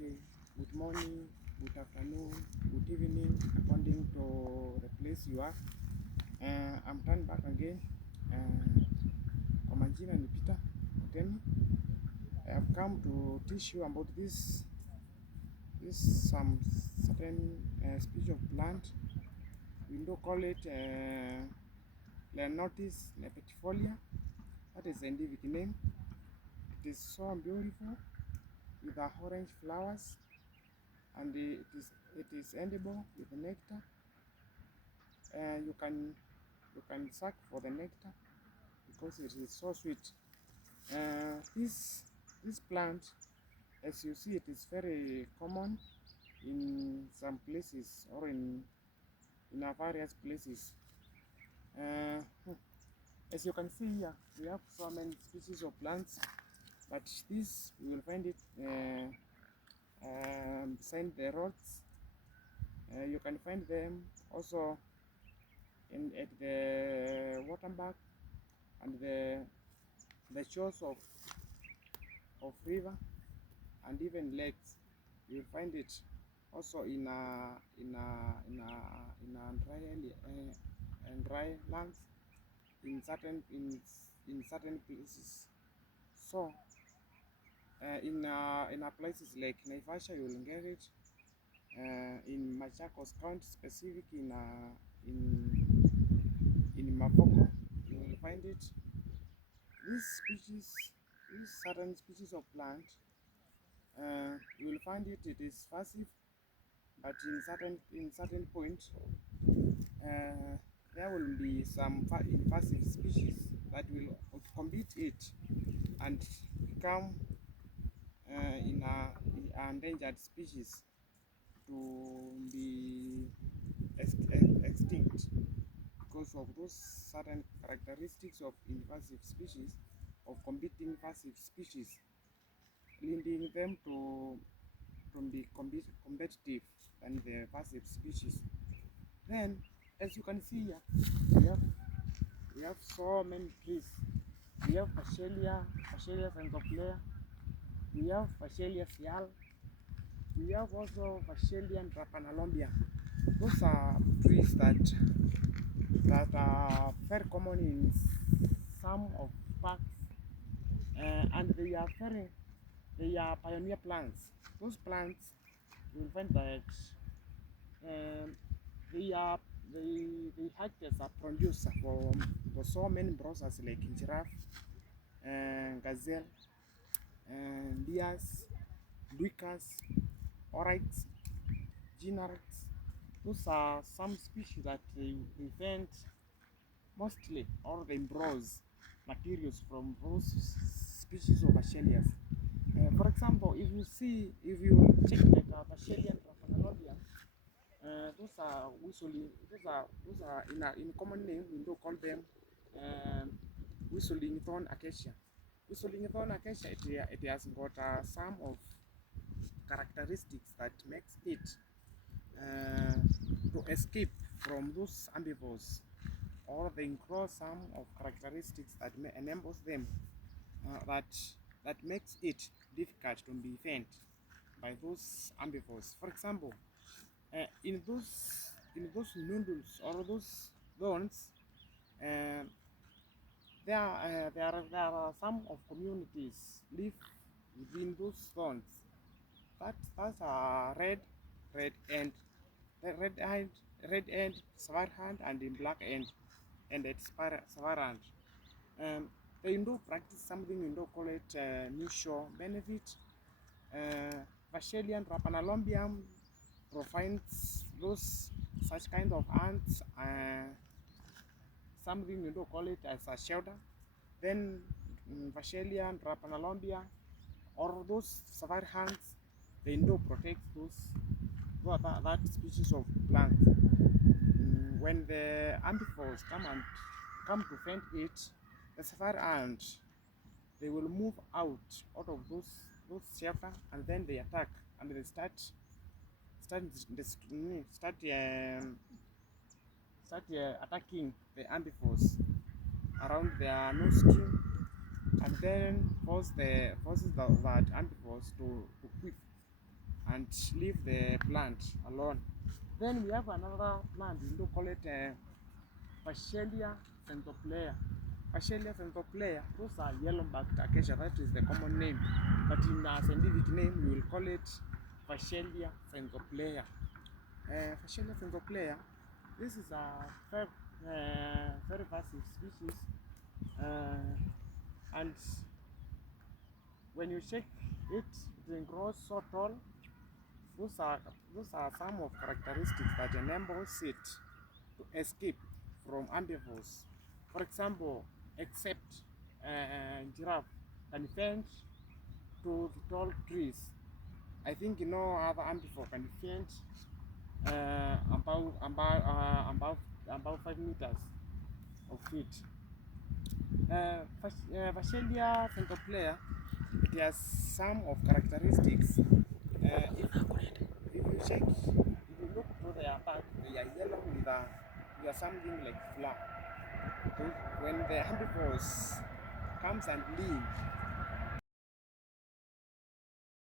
day, good morning, good afternoon, good evening, according to the place you are. I'm turned back again. Kwa majina ni Peter Mtemi. I have come to teach you about this some certain species of plant. We do call it Leonotis nepetifolia. That is the scientific name. It is so beautiful with the orange flowers, and it is edible with the nectar. You can suck for the nectar because it is so sweet. This plant, as you see, it is very common in some places or in various places. As you can see here, we have so many species of plants, but this you will find it beside the roads. You can find them also at the waterback and the shores of river and even lakes. You will find it also in dry lands in certain places. So in places like Naivasha, you will get it. In Machakos County, specific in Mafoko, you will find it. These certain species of plant, you will find it. It is passive, but in certain point, there will be some invasive species that will compete it and become in a endangered species to be extinct because of those certain characteristics of invasive species, of competing invasive species, leading them to be competitive than the invasive species. Then, as you can see here, we have so many trees. We have Fachelia xanthoclea, we have Fachelia sial, we have also Fachelia drapanalombia. Those are trees that are very common in some of parks, and they are pioneer plants. Those plants, you will find that they act as a producer for so many browsers like giraffe, gazelle, deers, duikers, oryx, generics. Those are some species that they invent mostly, or they browse materials from those species of Achelias. For example, if you check like Achelian Raphanalodia, those are in common name. We do call them whistling thorn acacia. Whistling thorn acacia, it has got some of characteristics that makes it to escape from those herbivores, or they include some of characteristics that enables them that makes it difficult to be found by those herbivores. For example, in those noodles or those thorns, there are some of communities live within those thorns that are red end, red end, silver hand, and in black end, and at silver hand. They do practice something, you do call it mutual benefit. Vachelian Rapanalombium provides those such kind of ants something, you do call it as a shelter. Then Vachelian Rapanalombia or those silver hands, they do protect that species of plant. When the herbivores come to find it, the silver ant, they will move out of those shelter, and then they attack, and they start attacking the herbivores around their nostril, and then forces that herbivores to quit. and leave the plant alone. Then we have another plant, we do call it Fachelia centoplea. Fachelia centoplea, those are yellow-backed acacia, that is the common name. But in a scientific name, we will call it Fachelia centoplea. Fachelia centoplea, this is a very invasive species, and when you check it, it grows so tall. Those are some of characteristics that enables it to escape from herbivores. For example, except giraffe can fend to the tall trees. I think no other herbivore can fend about 5 meters of feet. Fachelia centoplea, it has some of characteristics. If you check, if you look to their back, they are yellow with something like flour. When the herbivores comes and leave,